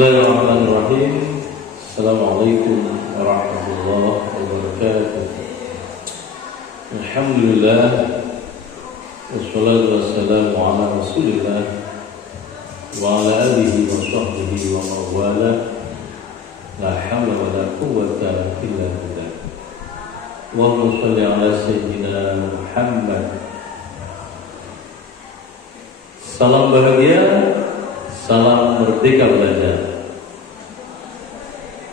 Bismillahirrahmanirrahim. Assalamualaikum warahmatullahi wabarakatuh. Alhamdulillah, wassalatu wassalamu ala rasulillah wa ala alihi wa sahbihi wa mawala. La hawla wa la quwwata illa billah. Allahumma shalli ala sayyidina Muhammad. Salam bahagia, salam merdeka belajar.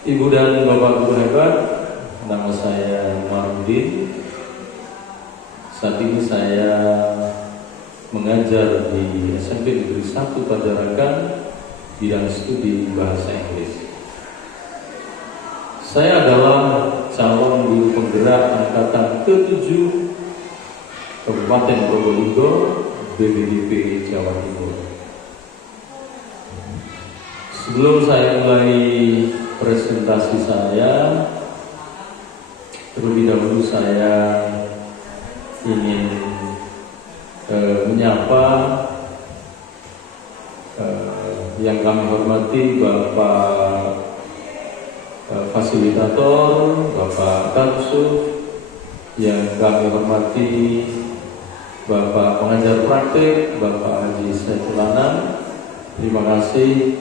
Ibu dan bapak guru hebat, nama saya Marudin. Saat ini saya mengajar di SMP Negeri 1 Pajarakan, bidang studi bahasa Inggris. Saya adalah calon guru penggerak angkatan ke-7 Kabupaten Probolinggo, BPDP Jawa Timur. Sebelum saya mulai presentasi saya, terlebih dahulu saya ingin menyapa yang kami hormati Bapak Fasilitator, Bapak Kamsuf, yang kami hormati Bapak Pengajar Praktik, Bapak Haji Saiful Anam. Terima kasih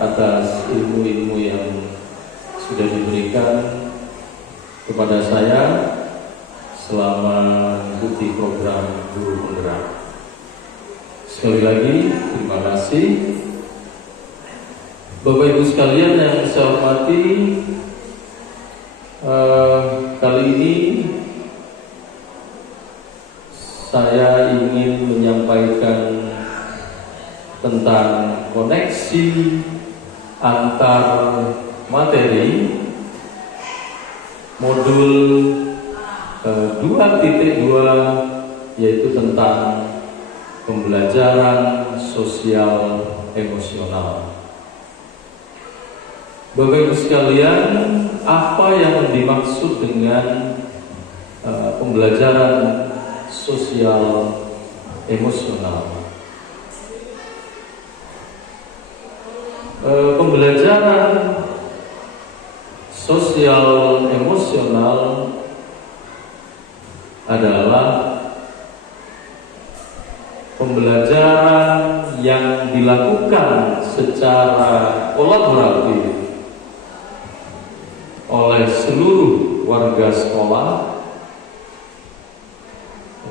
atas ilmu-ilmu yang sudah diberikan kepada saya selama mengikuti program guru penggerak. Sekali lagi terima kasih. Bapak Ibu sekalian yang saya hormati, kali ini saya ingin menyampaikan tentang koneksi antar materi modul 2.2, yaitu tentang pembelajaran sosial emosional. Bapak Ibu sekalian, apa yang dimaksud dengan pembelajaran sosial emosional? Pembelajaran sosial emosional adalah pembelajaran yang dilakukan secara kolaboratif oleh seluruh warga sekolah,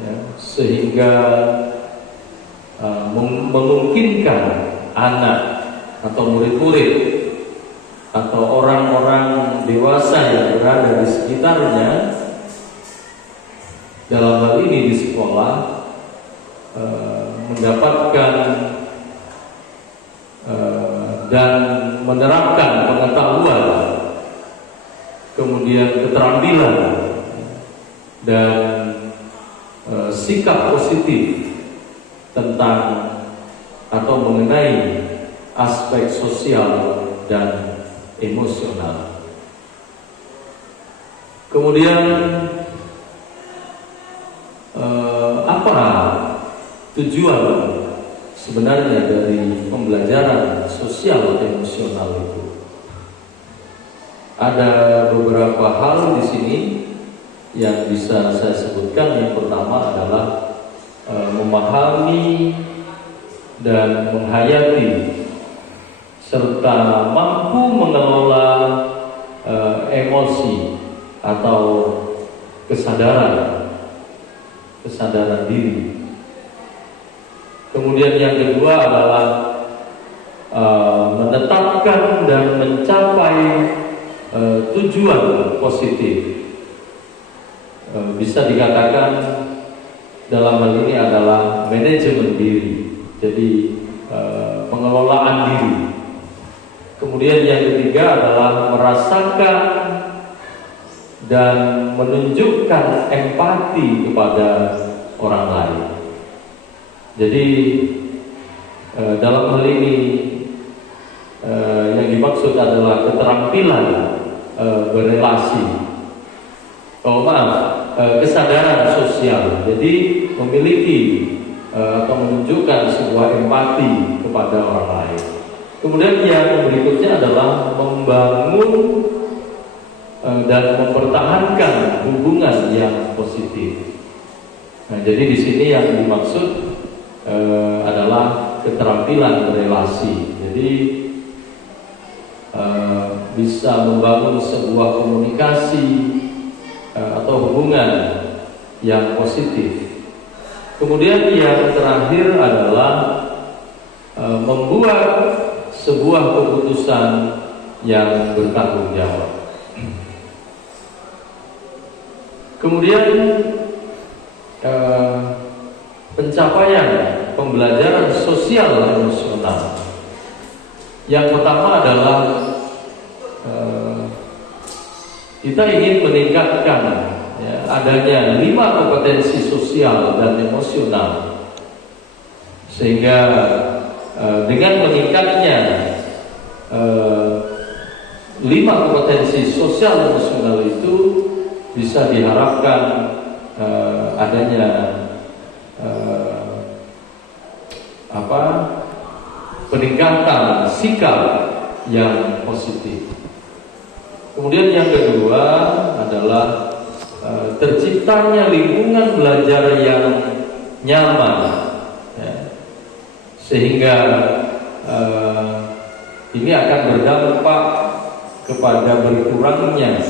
ya, sehingga memungkinkan anak atau murid-murid atau orang-orang dewasa yang berada di sekitarnya, dalam hal ini di sekolah, mendapatkan dan menerapkan pengetahuan, kemudian keterampilan dan sikap positif tentang atau mengenai aspek sosial dan emosional. Kemudian apa tujuan sebenarnya dari pembelajaran sosial emosional itu? Ada beberapa hal di sini yang bisa saya sebutkan. Yang pertama adalah memahami dan menghayati serta mampu mengelola emosi atau kesadaran diri. Kemudian yang kedua adalah menetapkan dan mencapai tujuan positif. Bisa dikatakan dalam hal ini adalah manajemen diri, jadi pengelolaan diri. Kemudian yang ketiga adalah merasakan dan menunjukkan empati kepada orang lain. Jadi dalam hal ini yang dimaksud adalah keterampilan berelasi. Kesadaran sosial. Jadi memiliki atau menunjukkan sebuah empati kepada orang lain. Kemudian yang berikutnya adalah membangun dan mempertahankan hubungan yang positif. Nah, jadi di sini yang dimaksud adalah keterampilan berelasi. Jadi bisa membangun sebuah komunikasi atau hubungan yang positif. Kemudian yang terakhir adalah membuat sebuah keputusan yang bertanggung jawab. Kemudian pencapaian pembelajaran sosial emosional. Yang pertama adalah kita ingin meningkatkan adanya 5 kompetensi sosial dan emosional, sehingga dengan meningkatnya 5 kompetensi sosial emosional itu bisa diharapkan adanya peningkatan sikap yang positif. Kemudian yang kedua adalah terciptanya lingkungan belajar yang nyaman, sehingga ini akan berdampak kepada berkurangnya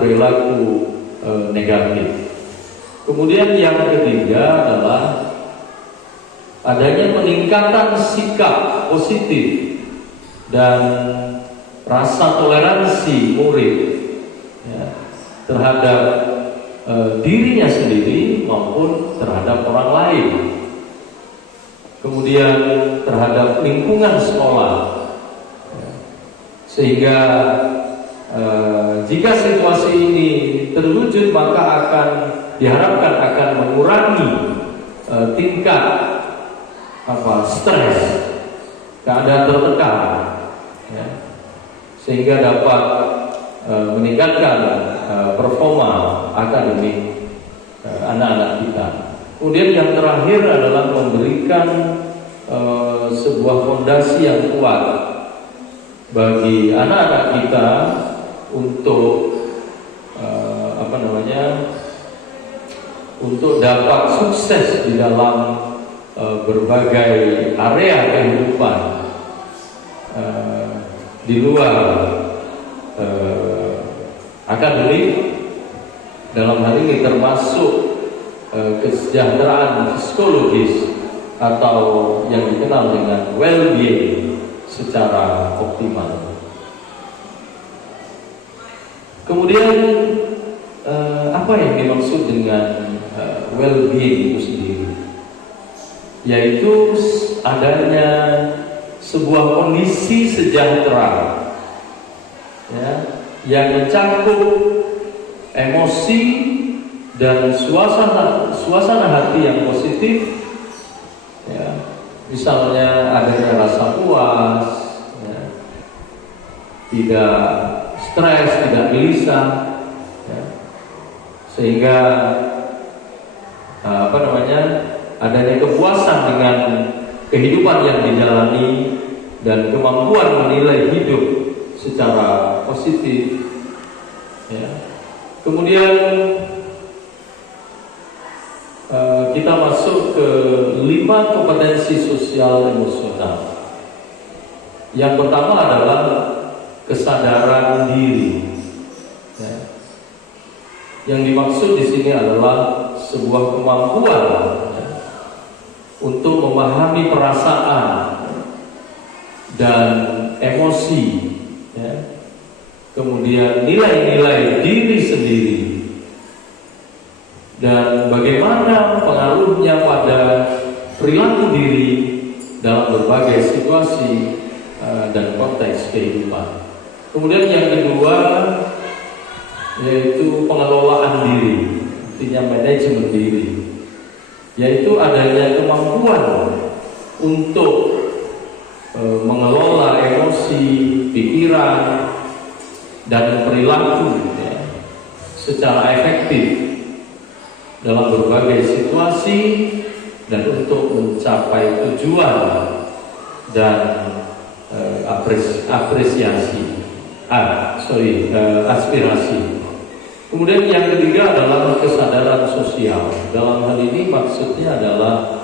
perilaku negatif. Kemudian yang ketiga adalah adanya peningkatan sikap positif dan rasa toleransi murid terhadap dirinya sendiri maupun terhadap orang lain. Kemudian terhadap lingkungan sekolah, sehingga jika situasi ini terwujud, maka diharapkan akan mengurangi tingkat stres, keadaan tertekan, sehingga dapat meningkatkan performa akademik anak-anak kita. Kemudian yang terakhir adalah memberikan sebuah fondasi yang kuat bagi anak-anak kita untuk untuk dapat sukses di dalam berbagai area kehidupan di luar akademik. Dalam hal ini termasuk kesejahteraan psikologis atau yang dikenal dengan well-being secara optimal. Kemudian apa yang dimaksud dengan well-being itu sendiri? Yaitu adanya sebuah kondisi sejahtera yang mencakup emosi dan suasana hati yang positif, misalnya adanya rasa puas, tidak stres, tidak gelisah, sehingga adanya kepuasan dengan kehidupan yang dijalani dan kemampuan menilai hidup secara positif. Kemudian kita masuk ke 5 kompetensi sosial emosional. Yang pertama adalah kesadaran diri. Yang dimaksud di sini adalah sebuah kemampuan untuk memahami perasaan dan emosi, kemudian nilai-nilai diri sendiri, dan bagaimana pengaruhnya pada perilaku diri dalam berbagai situasi dan konteks kehidupan. Kemudian yang kedua yaitu pengelolaan diri, artinya manajemen diri, yaitu adanya kemampuan untuk mengelola emosi, pikiran, dan perilaku secara efektif dalam berbagai situasi dan untuk mencapai tujuan dan aspirasi. Kemudian yang ketiga adalah kesadaran sosial. Dalam hal ini maksudnya adalah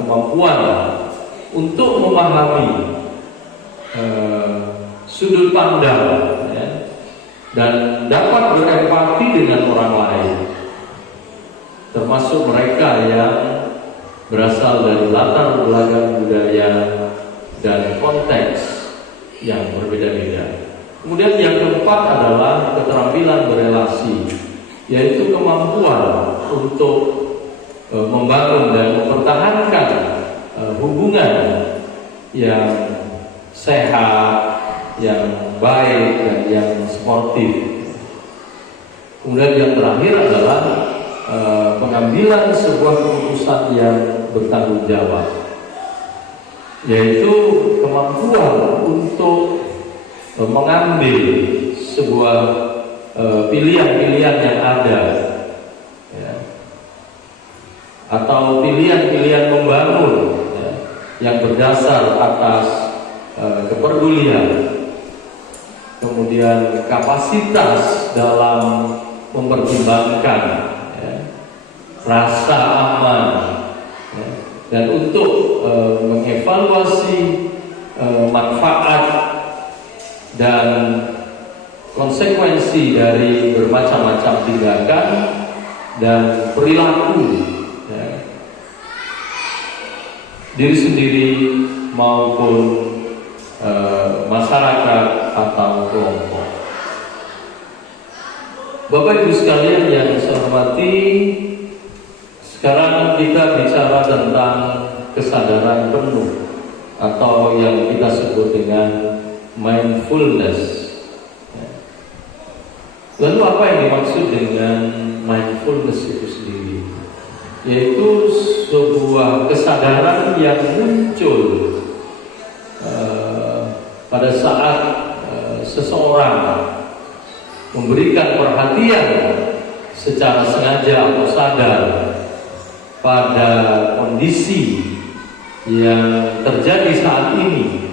kemampuan untuk memahami sudut pandang, ya, dan dapat berempati dengan orang lain, termasuk mereka yang berasal dari latar belakang budaya dan konteks yang berbeda-beda. Kemudian yang keempat adalah keterampilan berelasi, yaitu kemampuan untuk membangun dan mempertahankan hubungan yang sehat, yang baik, dan yang sportif. Kemudian yang terakhir adalah pengambilan sebuah keputusan yang bertanggung jawab, yaitu kemampuan untuk mengambil sebuah pilihan-pilihan yang ada, ya, atau pilihan-pilihan membangun, ya, yang berdasar atas kepedulian, kemudian kapasitas dalam mempertimbangkan, ya, rasa aman, ya, dan untuk mengevaluasi manfaat dan konsekuensi dari bermacam-macam tindakan dan perilaku, ya, diri sendiri maupun masyarakat atau kelompok. Bapak Ibu sekalian yang saya hormati, sekarang kita bicara tentang kesadaran penuh atau yang kita sebut dengan mindfulness. Lalu apa yang dimaksud dengan mindfulness itu sendiri? Yaitu sebuah kesadaran yang muncul pada saat seseorang memberikan perhatian secara sengaja atau sadar pada kondisi yang terjadi saat ini,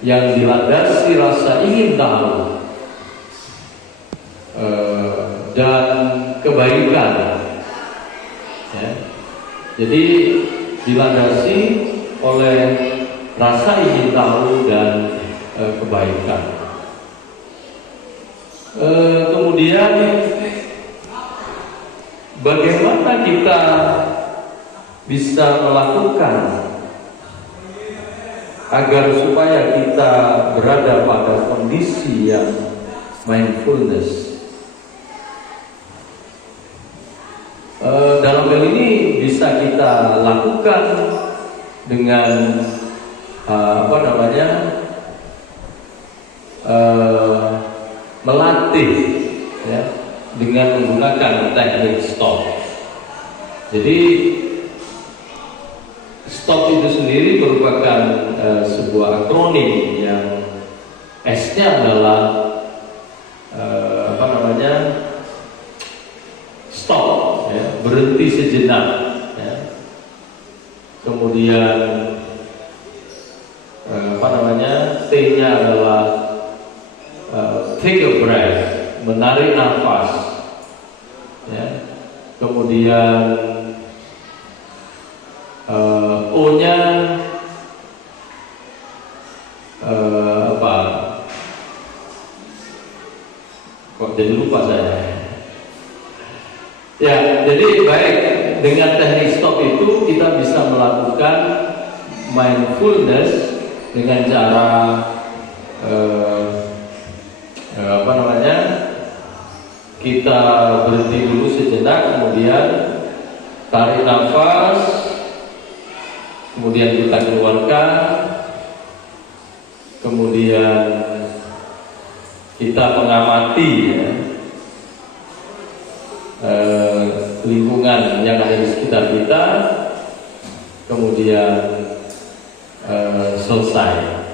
yang dilandasi rasa ingin tahu dan kebaikan, ya. Jadi dilandasi oleh rasa ingin tahu dan kebaikan. Kemudian bagaimana kita bisa melakukan agar supaya kita berada pada kondisi yang mindfulness? Dalam hal ini bisa kita lakukan dengan melatih, ya, dengan menggunakan teknik stop. Jadi stop itu sendiri merupakan sebuah akronim yang S-nya adalah stop, ya, berhenti sejenak, ya. Kemudian T-nya adalah take a breath, menarik nafas, ya. Kemudian O-nya kok jadi lupa saya. Ya, jadi baik, dengan teknik stop itu kita bisa melakukan mindfulness dengan cara kita berhenti dulu sejenak, kemudian tarik nafas, kemudian kita keluarkan, kemudian kita mengamati, ya, lingkungan yang ada di sekitar kita, kemudian selesai.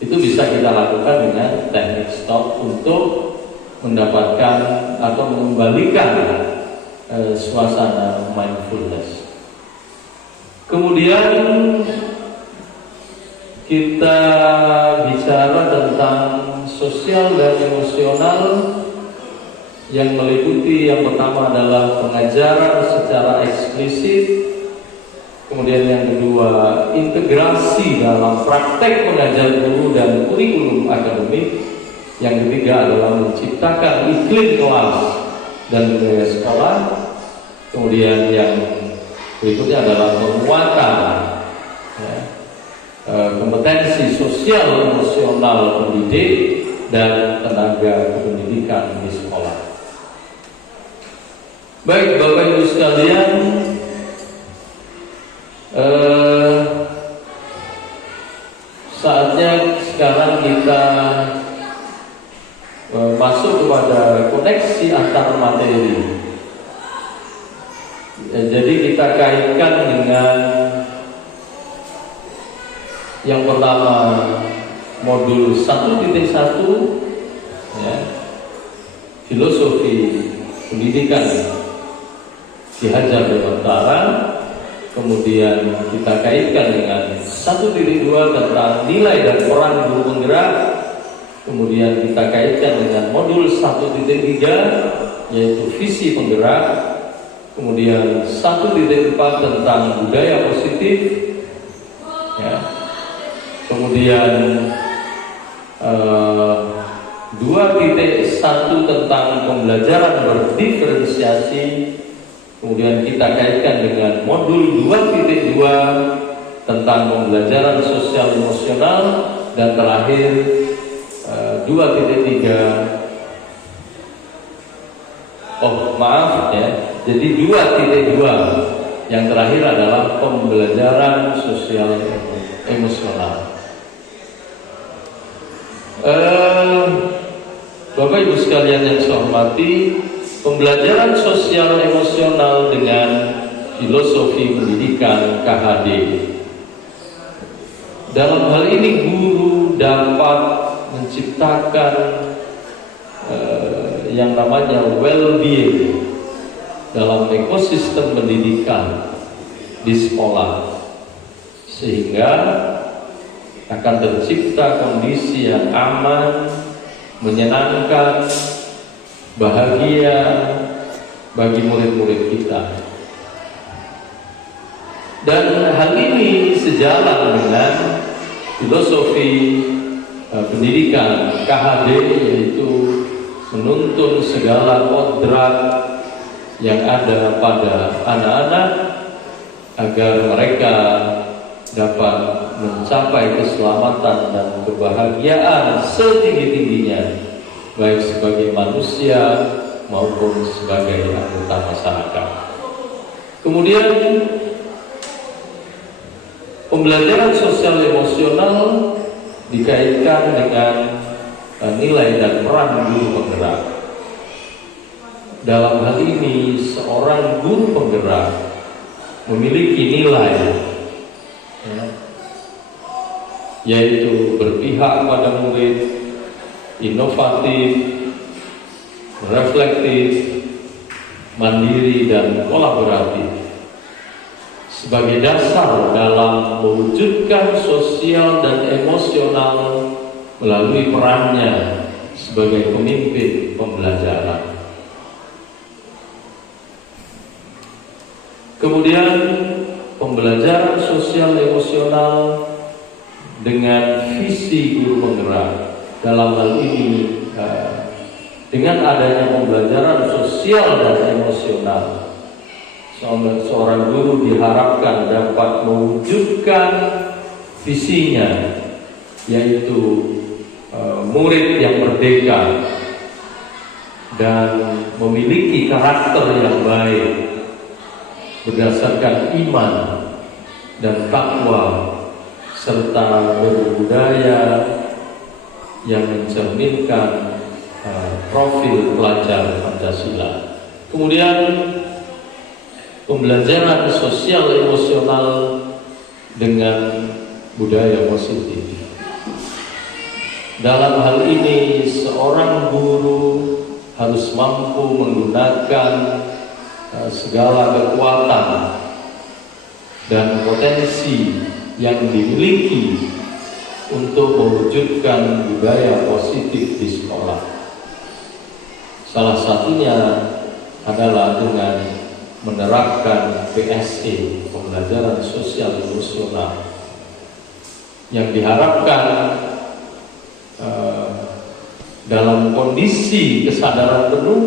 Itu bisa kita lakukan dengan teknik stop untuk mendapatkan atau mengembalikan suasana mindfulness. Kemudian kita bicara tentang sosial dan emosional yang meliputi yang pertama adalah pengajaran secara eksplisit, kemudian yang kedua integrasi dalam praktek pengajar guru dan kurikulum akademik, yang ketiga adalah menciptakan iklim kelas dan budaya sekolah, kemudian yang berikutnya adalah penguatan kompetensi sosial emosional pendidik dan tenaga kependidikan di sekolah. Baik Bapak Ibu sekalian, saatnya sekarang kita masuk kepada koneksi antar materi. Jadi kita kaitkan dengan yang pertama modul 1.1 ya, filosofi pendidikan Ki Hajar Dewantara. Kemudian kita kaitkan dengan 1.2 tentang nilai dan peran guru penggerak. Kemudian kita kaitkan dengan modul 1.3 yaitu visi penggerak. Kemudian 1.4 tentang budaya positif ya. Kemudian 2.1 tentang pembelajaran berdiferensiasi. Kemudian kita kaitkan dengan modul 2.2 tentang pembelajaran sosial emosional. Dan terakhir 2.3, jadi 2.2 yang terakhir adalah pembelajaran sosial emosional. Bapak Ibu sekalian yang saya hormati, pembelajaran sosial emosional dengan filosofi pendidikan KHD. Dalam hal ini guru dapat menciptakan yang namanya well-being dalam ekosistem pendidikan di sekolah, sehingga akan tercipta kondisi yang aman, menyenangkan, bahagia bagi murid-murid kita. Dan hal ini sejalan dengan filosofi pendidikan KHD, yaitu menuntun segala kodrat yang ada pada anak-anak agar mereka dapat mencapai keselamatan dan kebahagiaan setinggi-tingginya, baik sebagai manusia maupun sebagai anggota masyarakat. Kemudian pembelajaran sosial emosional dikaitkan dengan nilai dan peran guru penggerak. Dalam hal ini, seorang guru penggerak memiliki nilai yaitu berpihak pada murid, inovatif, reflektif, mandiri, dan kolaboratif sebagai dasar dalam mewujudkan sosial dan emosional melalui perannya sebagai pemimpin pembelajaran. Kemudian pembelajaran sosial emosional dengan visi guru penggerak. Dalam hal ini dengan adanya pembelajaran sosial dan emosional, seorang guru diharapkan dapat mewujudkan visinya, yaitu murid yang merdeka dan memiliki karakter yang baik berdasarkan iman dan takwa, serta berbudaya yang mencerminkan profil pelajar Pancasila. Kemudian pembelajaran sosial emosional dengan budaya positif. Dalam hal ini, seorang guru harus mampu menggunakan segala kekuatan dan potensi yang dimiliki untuk mewujudkan budaya positif di sekolah. Salah satunya adalah dengan menerapkan PSE, pembelajaran sosial emosional, yang diharapkan dalam kondisi kesadaran penuh,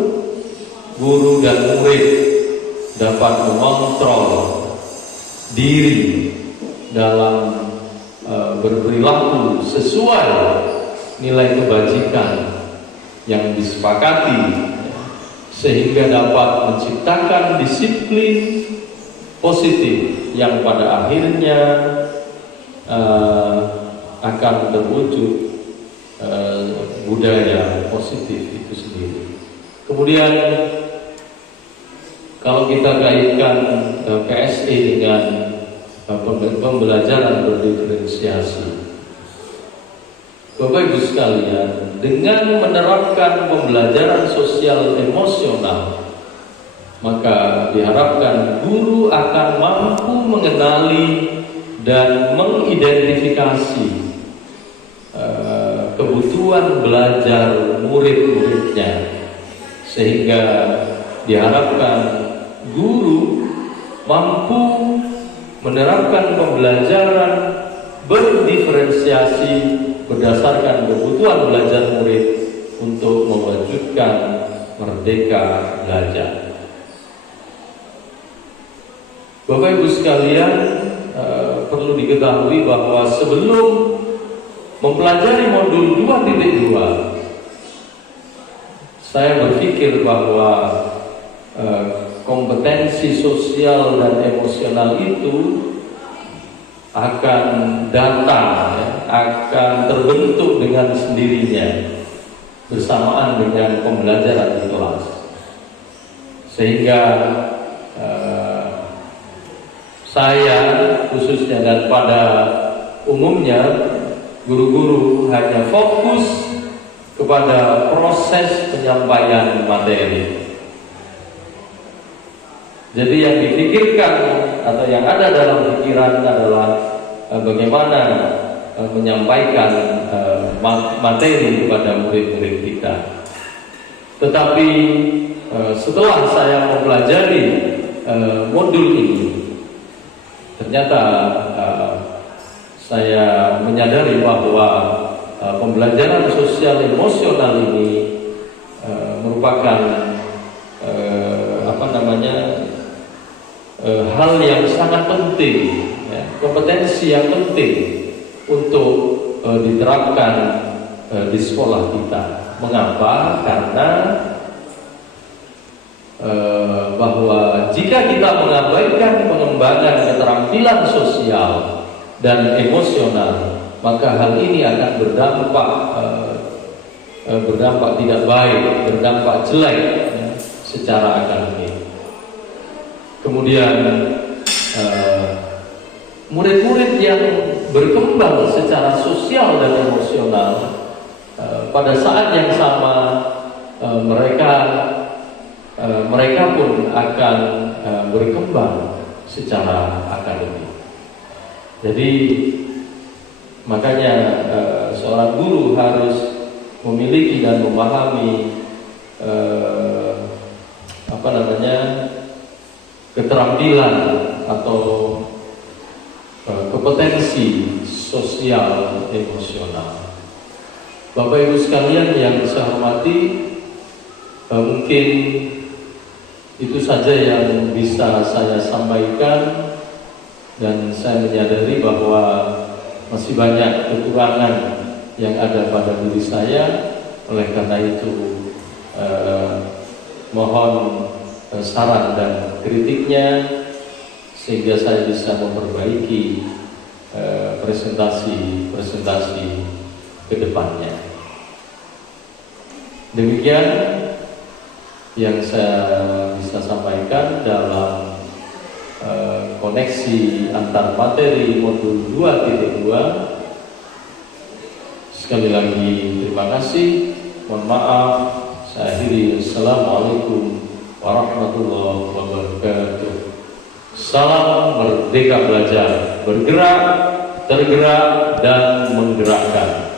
guru dan murid dapat mengontrol diri dalam berperilaku sesuai nilai kebajikan yang disepakati, sehingga dapat menciptakan disiplin positif yang pada akhirnya akan terwujud budaya positif itu sendiri. Kemudian kalau kita kaitkan PSE dengan pembelajaran berdiferensiasi, Bapak Ibu sekalian, dengan menerapkan pembelajaran sosial emosional, maka diharapkan guru akan mampu mengenali dan mengidentifikasi kebutuhan belajar murid-muridnya, sehingga diharapkan guru mampu menerapkan pembelajaran berdiferensiasi berdasarkan kebutuhan belajar murid untuk mewujudkan merdeka belajar. Bapak Ibu sekalian, perlu diketahui bahwa sebelum mempelajari modul 2.2, saya berpikir bahwa kompetensi sosial dan emosional itu akan datang, akan terbentuk dengan sendirinya bersamaan dengan pembelajaran di kelas, sehingga saya khususnya dan pada umumnya guru-guru hanya fokus kepada proses penyampaian materi. Jadi yang dipikirkan atau yang ada dalam pikiran adalah bagaimana menyampaikan materi kepada murid-murid kita. Tetapi setelah saya mempelajari modul ini, ternyata saya menyadari bahwa pembelajaran sosial emosional ini merupakan hal yang sangat penting, kompetensi yang penting untuk diterapkan di sekolah kita. Mengapa? Karena bahwa jika kita mengabaikan pengembangan keterampilan sosial dan emosional, maka hal ini akan berdampak tidak baik, berdampak jelek secara akademik. Kemudian murid-murid yang berkembang secara sosial dan emosional, pada saat yang sama mereka pun akan berkembang secara akademik. Jadi makanya seorang guru harus memiliki dan memahami keterampilan atau kompetensi sosial emosional. Bapak Ibu sekalian yang saya hormati, mungkin itu saja yang bisa saya sampaikan, dan saya menyadari bahwa masih banyak kekurangan yang ada pada diri saya. Oleh karena itu mohon saran dan kritiknya sehingga saya bisa memperbaiki presentasi ke depannya. Demikian yang saya bisa sampaikan dalam koneksi antar materi modul 2.2. Sekali lagi terima kasih. Mohon maaf. Saya akhiri. Assalamualaikum warahmatullahi wabarakatuh. Salam Merdeka Belajar, bergerak, tergerak, dan menggerakkan.